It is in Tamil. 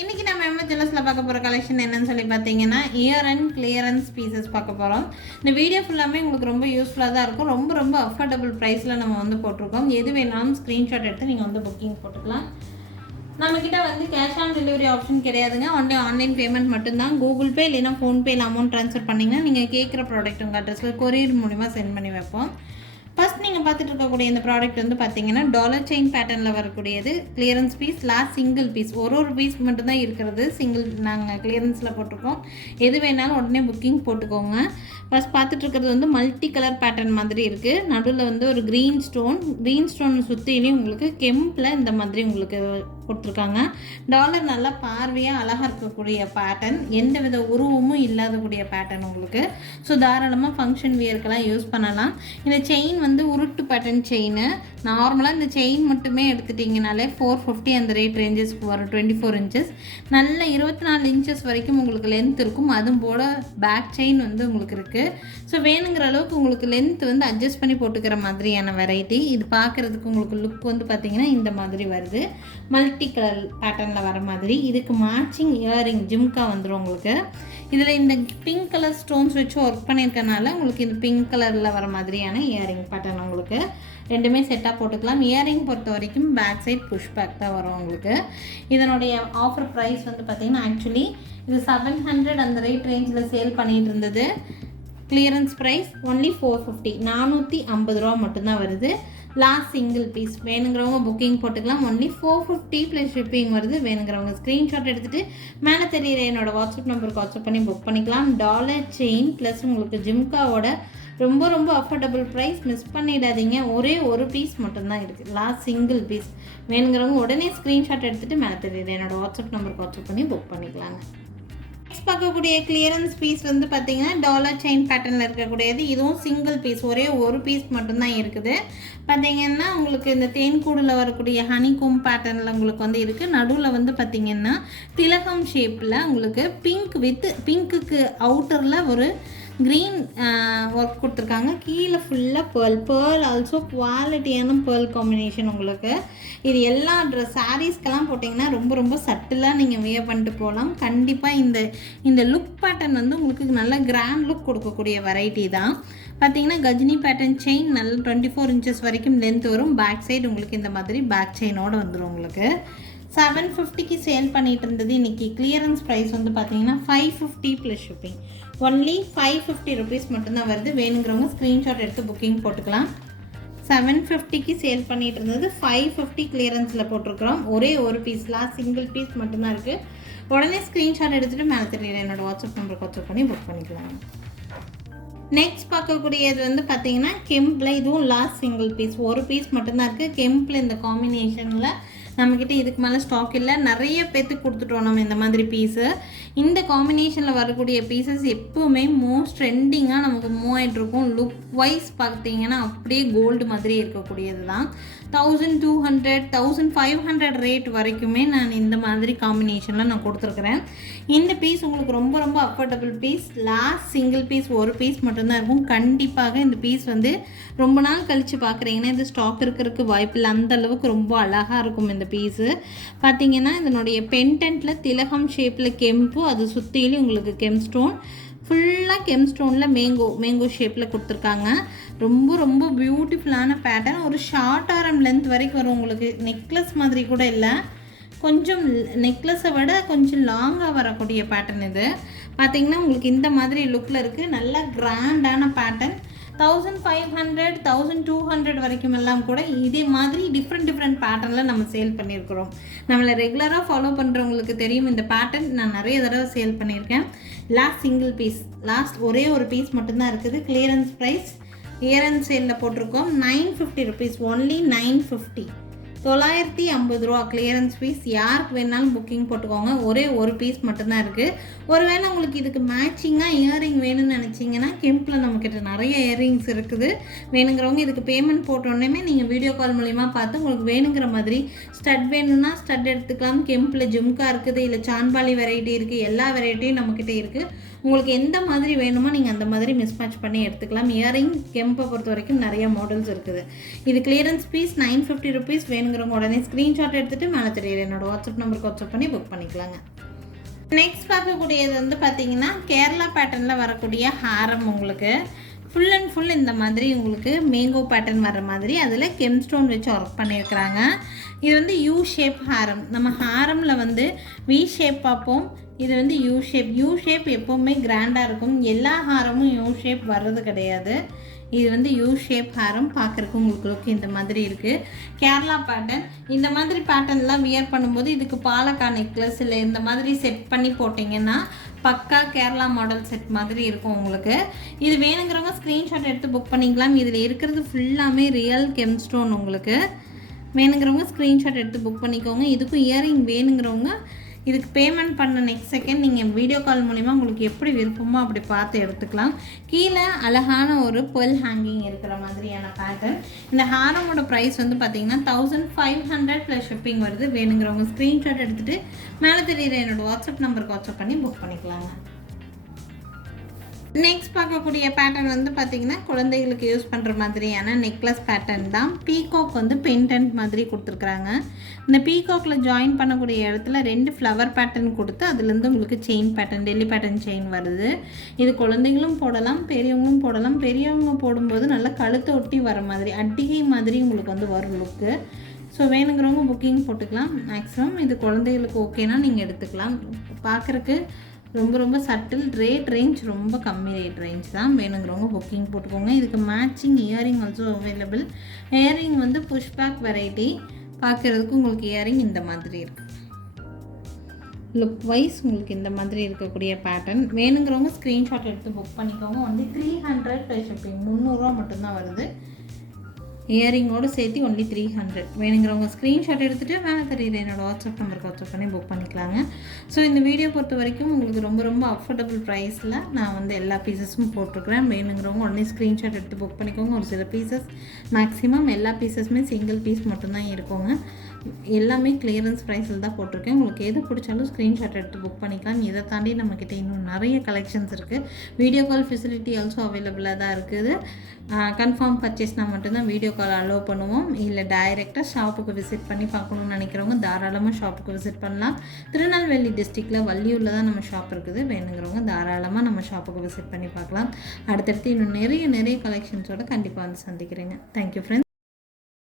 இன்னைக்கு நம்ம எம்எ ஜுவல்ஸில் பார்க்க போகிற கலெக்ஷன் என்னன்னு சொல்லி பார்த்தீங்கன்னா இயர் அண்ட் கிளியரன்ஸ் பீசஸ் பார்க்க போகிறோம் இந்த வீடியோ ஃபுல்லாமே உங்களுக்கு ரொம்ப யூஸ்ஃபுல்லாக தான் இருக்கும். ரொம்ப ரொம்ப அஃபோர்டபுள் ப்ரைஸில் நம்ம வந்து போட்டிருக்கோம். எது வேணாலும் ஸ்க்ரீன்ஷாட் எடுத்து நீங்கள் வந்து புக்கிங் போட்டுக்கலாம். நம்மக்கிட்ட வந்து கேஷ் ஆன் டெலிவரி ஆப்ஷன் கிடையாதுங்க. ஒன்லி ஆன்லைன் பேமெண்ட் மட்டும்தான். கூகுள் பே இல்லைன்னா ஃபோன்பேயில் அமௌண்ட் ட்ரான்ஸ்ஃபர் பண்ணிங்கன்னா நீங்கள் கேட்குற ப்ராடக்ட் உங்கள் அட்ரஸில் கொரியர் மூலிமா சென்ட் பண்ணி வைப்போம். நீங்கள் பார்த்துட்டு இருக்கக்கூடிய இந்த ப்ராடக்ட் வந்து பார்த்தீங்கன்னா டாலர் செயின் பேட்டர்னில் வரக்கூடியது clearance piece last single piece ஒரு ஒரு பீஸ் மட்டும்தான் இருக்கிறது. சிங்கிள் நாங்கள் கிளியரன்ஸில் போட்டிருக்கோம். எது வேணாலும் உடனே புக்கிங் போட்டுக்கோங்க. ஃபர்ஸ்ட் பார்த்துட்டு இருக்கிறது வந்து மல்டி கலர் பேட்டர்ன் மாதிரி இருக்குது நடுவில் வந்து ஒரு க்ரீன் ஸ்டோன் க்ரீன் ஸ்டோன் சுற்றிலையும் உங்களுக்கு கெம்பில் இந்த மாதிரி உங்களுக்கு கொடுத்துருக்காங்க. டாலர் நல்லா பார்வையாக அழகாக இருக்கக்கூடிய பேட்டர்ன் எந்த வித உருவமும் இல்லாதக்கூடிய பேட்டர்ன் உங்களுக்கு. ஸோ தாராளமாக ஃபங்க்ஷன் வியர்க்கெல்லாம் யூஸ் பண்ணலாம். இந்த செயின் வந்து உருட்டு பேட்டர்ன் செயின் நார்மலாக இந்த செயின் மட்டுமே எடுத்துட்டிங்கனாலே ஃபோர் ஃபிஃப்டி அந்த ரேட் ரேஞ்சஸ்க்கு வரும் டுவெண்ட்டி ஃபோர் இன்ச்சஸ் நல்ல இருபத்தி நாலு இன்ச்சஸ் வரைக்கும் உங்களுக்கு லென்த் இருக்கும். அதுவும் போல் பேக் செயின் வந்து உங்களுக்கு இருக்குது ஸோ வேணுங்கிற அளவுக்கு உங்களுக்கு லென்த் வந்து அட்ஜஸ்ட் பண்ணி போட்டுக்கிற மாதிரியான வெரைட்டி இது பார்க்குறதுக்கு உங்களுக்கு லுக் வந்து பார்த்திங்கன்னா இந்த மாதிரி வருது. மல்டி கலர் பேட்டர்னில் வர மாதிரி. இதுக்கு மேட்சிங் இயரிங் ஜிம்கா வந்துடும் உங்களுக்கு. இதில் இந்த பிங்க் கலர் ஸ்டோன்ஸ் வச்சு ஒர்க் பண்ணியிருக்கனால உங்களுக்கு இந்த பிங்க் கலரில் வர மாதிரியான இயரிங் பேட்டர்ன் உங்களுக்கு உங்களுக்கு. ரெண்டுமே செட்டாக போட்டுக்கலாம். இயரிங் பொறுத்த வரைக்கும் பேக் சைட் புஷ் பேக் தான் வரும் உங்களுக்கு. இதனுடைய ஆஃபர் ப்ரைஸ் வந்து பார்த்திங்கன்னா ஆக்சுவலி இது செவன் ஹண்ட்ரட் அந்த ரேட் ரேஞ்சில் சேல் பண்ணிகிட்டு இருந்தது. Clearance price only four fifty நானூற்றி ஐம்பது ரூபா மட்டும்தான் வருது. லாஸ்ட் சிங்கிள் பீஸ் வேணுங்கிறவங்க புக்கிங் போட்டுக்கலாம். Only four fifty plus shipping வருது. வேணுங்கிறவங்க ஸ்க்ரீன்ஷாட் எடுத்துகிட்டு மேலே தெரியிற என்னோட வாட்ஸ்அப் நம்பருக்கு வாட்ஸ்அப் பண்ணி புக் பண்ணிக்கலாம். டாலர் செயின் ப்ளஸ் உங்களுக்கு ஜிம்காவோட ரொம்ப ரொம்ப அஃபோர்டபுள் ப்ரைஸ் மிஸ் பண்ணிடாதீங்க. ஒரே ஒரு பீஸ் மட்டும்தான் இருக்குது லாஸ்ட் சிங்கிள் பீஸ் வேணுங்கிறவங்க உடனே ஸ்க்ரீன்ஷாட் எடுத்துகிட்டு மேலே தெரியுது. என்னோடய வாட்ஸ்அப் நம்பருக்கு வாட்ஸ்அப் பண்ணி புக் பண்ணிக்கலாங்க. நெக்ஸ்ட் பார்க்கக்கூடிய கிளியரன்ஸ் பீஸ் வந்து பார்த்தீங்கன்னா டாலர் செயின் பேட்டர்னில் இருக்கக்கூடியது. இதுவும் சிங்கிள் பீஸ் ஒரே ஒரு பீஸ் மட்டும்தான் இருக்குது. பார்த்தீங்கன்னா உங்களுக்கு இந்த தேன்கூடில் வரக்கூடிய ஹனிகோம் பேட்டர்னில் உங்களுக்கு வந்து இருக்குது நடுவில் வந்து பார்த்தீங்கன்னா திலகம் ஷேப்பில் உங்களுக்கு பிங்க் வித் பிங்க்குக்கு அவுட்டரில் ஒரு க்ரீன் ஒர்க் uh, கொடுத்துருக்காங்க. கீழே ஃபுல்லாக பேர்ல் பேர்ல் ஆல்சோ குவாலிட்டியான பேர்ல் காம்பினேஷன் உங்களுக்கு. இது எல்லா ட்ரெஸ் சாரீஸ்க்கெல்லாம் போட்டிங்கன்னா ரொம்ப ரொம்ப சட்டிலாக நீங்கள் வியர் பண்ணிட்டு போகலாம். கண்டிப்பாக இந்த இந்த லுக் பேட்டர்ன் வந்து உங்களுக்கு நல்ல கிராண்ட் லுக் கொடுக்கக்கூடிய வெரைட்டி தான். பார்த்தீங்கன்னா கஜினி பேட்டர்ன் செயின் நல்ல டுவெண்ட்டி ஃபோர் இன்ச்சஸ் வரைக்கும் லென்த் வரும். பேக் சைடு உங்களுக்கு இந்த மாதிரி பேக் செயினோடு வந்துடும் உங்களுக்கு. செவன் ஃபிஃப்டிக்கு சேல் பண்ணிட்டு இருந்தது இன்றைக்கி கிளியரன்ஸ் ப்ரைஸ் வந்து பார்த்தீங்கன்னா five fifty plus shipping only five fifty rupees மட்டும்தான் வருது. வேணுங்கிறவங்க ஸ்க்ரீன்ஷாட் எடுத்து புக்கிங் போட்டுக்கலாம். செவன் ஃபிஃப்டிக்கு சேல் பண்ணிட்டு இருந்தது ஃபைவ் ஃபிஃப்டி கிளியரன்ஸில் போட்டிருக்கிறோம். ஒரே ஒரு பீஸ் சிங்கிள் பீஸ் மட்டும்தான் இருக்குது உடனே ஸ்க்ரீன்ஷாட் எடுத்துகிட்டு மேலே தெரியல என்னோட வாட்ஸ்அப் நம்பருக்கு வாட்ஸ்அப் பண்ணி புக் பண்ணிக்கலாம். நெக்ஸ்ட் பார்க்கக்கூடியது வந்து பார்த்தீங்கன்னா கெம்பில் இதுவும் லாஸ்ட் சிங்கிள் பீஸ் ஒரு பீஸ் மட்டும்தான் இருக்குது கெம்பில் இந்த காம்பினேஷனில் நம்மக்கிட்ட இதுக்கு மேலே ஸ்டாக் இல்லை. நிறைய பேர்த்துக்கு கொடுத்துட்டோம் நம்ம இந்த மாதிரி பீஸு இந்த காம்பினேஷனில் வரக்கூடிய பீசஸ் எப்போவுமே மோஸ்ட் ட்ரெண்டிங்காக நமக்கு மூவ் ஆகிட்டு இருக்கும். லுக் வைஸ் பார்த்தீங்கன்னா அப்படியே கோல்டு மாதிரி இருக்கக்கூடியது தான் thousand two hundred thousand five hundred rate வரைக்குமே நான் இந்த மாதிரி காம்பினேஷனில் நான் கொடுத்துருக்குறேன். இந்த பீஸ் உங்களுக்கு ரொம்ப ரொம்ப affordable piece last single piece ஒரு பீஸ் மட்டும்தான் இருக்கும். கண்டிப்பாக இந்த பீஸ் வந்து ரொம்ப நாள் கழித்து பார்க்குறீங்கன்னா இந்த ஸ்டாக் இருக்கிறதுக்கு வாய்ப்பில்லை அந்த அளவுக்கு ரொம்ப அழகாக இருக்கும் இந்த பீஸு பார்த்தீங்கன்னா இதனுடைய பென்டென்ட்டில் திலகம் ஷேப்பில் கெம்பு அது சுற்றிலும் உங்களுக்கு கெம்ஸ்டோன். ஃபுல்லாக கெம்ஸ்டோனில் மேங்கோ மேங்கோ ஷேப்பில் கொடுத்துருக்காங்க. ரொம்ப ரொம்ப பியூட்டிஃபுல்லான பேட்டர்ன் ஒரு ஷார்ட் ஆரம் லென்த் வரைக்கும் வரும் உங்களுக்கு. நெக்லஸ் மாதிரி கூட இல்லை. கொஞ்சம் நெக்லஸை விட கொஞ்சம் லாங்காக வரக்கூடிய பேட்டர்ன் இது. பார்த்திங்கன்னா உங்களுக்கு இந்த மாதிரி லுக்கில் இருக்குது நல்லா கிராண்டான pattern thousand five hundred thousand two hundred வரைக்கும் எல்லாம் கூட இதே மாதிரி டிஃப்ரெண்ட் டிஃப்ரெண்ட் பேட்டர்னில் நம்ம சேல் பண்ணியிருக்கிறோம். நம்மளை ரெகுலராக ஃபாலோ பண்ணுறவங்களுக்கு தெரியும் இந்த பேட்டர்ன் நான் நிறைய தடவை சேல் பண்ணியிருக்கேன். லாஸ்ட் சிங்கிள் பீஸ் லாஸ்ட் ஒரே ஒரு பீஸ் மட்டும்தான் இருக்குது. கிளியரன்ஸ் ப்ரைஸ் கிளியரன்ஸ் சேலில் போட்டிருக்கோம். Nine fifty rupees only nine fifty தொள்ளாயிரத்தி ஐம்பது ரூபா கிளியரன்ஸ் பீஸ் யாருக்கு வேணாலும் புக்கிங் போட்டுக்கோங்க. ஒரே ஒரு பீஸ் மட்டும்தான் இருக்குது ஒருவேளை உங்களுக்கு இதுக்கு மேட்சிங்காக இயரிங் வேணும்னு நினச்சிங்கன்னா கெம்பில் நம்மக்கிட்ட நிறைய இயரிங்ஸ் இருக்குது. வேணுங்கிறவங்க இதுக்கு பேமெண்ட் போட்டோன்னே நீங்கள் வீடியோ கால் மூலிமா பார்த்து உங்களுக்கு வேணுங்கிற மாதிரி ஸ்டட் வேணும்னா ஸ்டட் எடுத்துக்கலாம். கெம்பில் ஜும்கா இருக்குது. இல்லை சான்பாலி வெரைட்டி இருக்குது எல்லா வெரைட்டியும் நம்மக்கிட்ட இருக்குது உங்களுக்கு எந்த மாதிரி வேணுமோ நீங்கள் அந்த மாதிரி மிஸ் மேட்ச் பண்ணி எடுத்துக்கலாம். இயரிங் கெம்பை பொறுத்த வரைக்கும் நிறைய மாடல்ஸ் இருக்குது. இது clearance piece nine fifty rupees வேணுங்க வேணுங்கிறவங்க உடனே ஸ்க்ரீன்ஷாட் எடுத்துகிட்டு மேலே தெரியுது. என்னோட வாட்ஸ்அப் நம்பருக்கு வாட்ஸ்அப் பண்ணி புக் பண்ணிக்கலாங்க. நெக்ஸ்ட் பார்க்கக்கூடியது வந்து பார்த்தீங்கன்னா கேரளா பேட்டர்னில் வரக்கூடிய ஹாரம் உங்களுக்கு. ஃபுல் அண்ட் ஃபுல் இந்த மாதிரி உங்களுக்கு மேங்கோ பேட்டர்ன் வர மாதிரி அதில் கெம்ஸ்டோன் வச்சு ஒர்க் பண்ணியிருக்கிறாங்க. இது வந்து யூ ஷேப் ஹாரம். நம்ம ஹாரமில் வந்து வி ஷேப் பார்ப்போம். இது வந்து யூ ஷேப் யூ ஷேப் எப்போவுமே கிராண்டாக இருக்கும். எல்லா ஹாரமும் யூ ஷேப் வர்றது கிடையாது. இது வந்து யூ ஷேப் ஹாரம் பார்க்குறக்கு உங்களுக்கு லுக் இந்த மாதிரி இருக்குது கேரளா பேட்டர்ன் இந்த மாதிரி பேட்டர்ன்லாம் வியர் பண்ணும்போது இதுக்கு பாலக்கா நெக்லஸ் இல்லை இந்த மாதிரி செட் பண்ணி போட்டிங்கன்னா பக்கா கேரளா மாடல் செட் மாதிரி இருக்கும் உங்களுக்கு. இது வேணுங்கிறவங்க ஸ்க்ரீன்ஷாட் எடுத்து புக் பண்ணிக்கலாம். இதில் இருக்கிறது ஃபுல்லாமே ரியல் கெம்ஸ்டோன் உங்களுக்கு. வேணுங்கிறவங்க ஸ்க்ரீன்ஷாட் எடுத்து புக் பண்ணிக்கோங்க. இதுக்கும் இயரிங் வேணுங்கிறவங்க இதுக்கு பேமெண்ட் பண்ண நெக்ஸ்ட் செகண்ட் நீங்கள் வீடியோ கால் மூலிமா உங்களுக்கு எப்படி விருப்பமோ அப்படி பார்த்து எடுத்துக்கலாம். கீழே அழகான ஒரு பெல் ஹேங்கிங் இருக்கிற மாதிரியான பேட்டர்ன் இந்த ஹாரமோட ப்ரைஸ் வந்து பார்த்தீங்கன்னா thousand five hundred plus shipping வருது. வேணுங்கிறவங்க ஸ்க்ரீன்ஷாட் எடுத்துகிட்டு மேலே தெரியிற என்னோடய வாட்ஸ்அப் நம்பருக்கு வாட்ஸ்அப் பண்ணி புக் பண்ணிக்கலாங்க. நெக்ஸ்ட் பார்க்கக்கூடிய பேட்டர்ன் வந்து பார்த்திங்கன்னா குழந்தைகளுக்கு யூஸ் பண்ணுற மாதிரியான நெக்லஸ் பேட்டர்ன் தான். பீகாக் வந்து பெயிண்டன்ட் மாதிரி கொடுத்துருக்குறாங்க. இந்த பீகாக்கில் ஜாயின் பண்ணக்கூடிய இடத்துல ரெண்டு ஃப்ளவர் பேட்டர்ன் கொடுத்து அதுலேருந்து உங்களுக்கு chain pattern Delhi pattern chain வருது. இது குழந்தைங்களும் போடலாம் பெரியவங்களும் போடலாம். பெரியவங்க போடும்போது நல்லா கழுத்தை ஒட்டி வர மாதிரி அட்டிகை மாதிரி உங்களுக்கு வந்து வரும் லுக்கு ஸோ வேணுங்கிறவங்க புக்கிங் போட்டுக்கலாம். மேக்ஸிமம் இது குழந்தைகளுக்கு ஓகேனா நீங்கள் எடுத்துக்கலாம். பார்க்குறக்கு ரொம்ப ரொம்ப சட்டில் ரேட் ரேஞ்ச் ரொம்ப கம்மி ரேட் ரேஞ்ச் தான் வேணுங்கிறவங்க புக்கிங் போட்டுக்கோங்க. இதுக்கு matching earring also available earring வந்து புஷ்பேக் வெரைட்டி பார்க்குறதுக்கு உங்களுக்கு இயரிங் இந்த மாதிரி இருக்குது லுக் வைஸ் உங்களுக்கு இந்த மாதிரி இருக்கக்கூடிய பேட்டர்ன் வேணுங்கிறவங்க ஸ்க்ரீன்ஷாட் எடுத்து புக் பண்ணிக்கோங்க. வந்து த்ரீ ஹண்ட்ரட் ப்ளஸ் ஷிப்பிங் முந்நூறுரூவா மட்டும்தான் வருது. இயரிங்கோடு சேர்த்து ஒன்லி த்ரீ ஹண்ட்ரட் வேணுங்கிறவங்க ஸ்க்ரீன்ஷாட் எடுத்துகிட்டு மேலே தெரியுது. என்னோட வாட்ஸ்அப் நம்பருக்கு வாட்ஸ்அப் பண்ணி புக் பண்ணிக்கலாங்க. ஸோ இந்த வீடியோ பொறுத்த வரைக்கும் உங்களுக்கு ரொம்ப ரொம்ப அஃபோர்டபுள் ப்ரைஸில் நான் வந்து எல்லா பீசஸும் போட்டிருக்கிறேன். வேணுங்கிறவங்க உடனே ஸ்க்ரீன்ஷாட் எடுத்து புக் பண்ணிக்கோங்க. ஒரு சில பீசஸ் மேக்ஸிமம் எல்லா பீசஸுமே சிங்கிள் பீஸ் மட்டும்தான் இருக்குங்க. எல்லாமே கிளியரன்ஸ் ப்ரைஸில் தான் போட்டிருக்கேன். உங்களுக்கு எது பிடிச்சாலும் ஸ்க்ரீன்ஷாட் எடுத்து புக் பண்ணிக்கலாம். இதை தாண்டி நம்மக்கிட்ட இன்னும் நிறைய கலெக்ஷன்ஸ் இருக்குது வீடியோ கால் ஃபெசிலிட்டி ஆல்சோ அவைலபிளாக தான் இருக்குது. கன்ஃபார்ம் பர்ச்சேஸ்னால் மட்டும்தான் வீடியோ கால் அலோவ் பண்ணுவோம். இல்லை டைரெக்டாக ஷாப்புக்கு விசிட் பண்ணி பார்க்கணுன்னு நினைக்கிறவங்க தாராளமாக ஷாப்புக்கு விசிட் பண்ணலாம். திருநெல்வேலி டிஸ்ட்ரிக்டில் வள்ளியூரில் தான் நம்ம ஷாப் இருக்குது. வேணுங்கிறவங்க தாராளமாக நம்ம ஷாப்புக்கு விசிட் பண்ணி பார்க்கலாம். அடுத்தடுத்து இன்னும் நிறைய நிறைய கலெக்ஷன்ஸோடு கண்டிப்பாக வந்து சந்திக்கிறேங்க. Thank you friends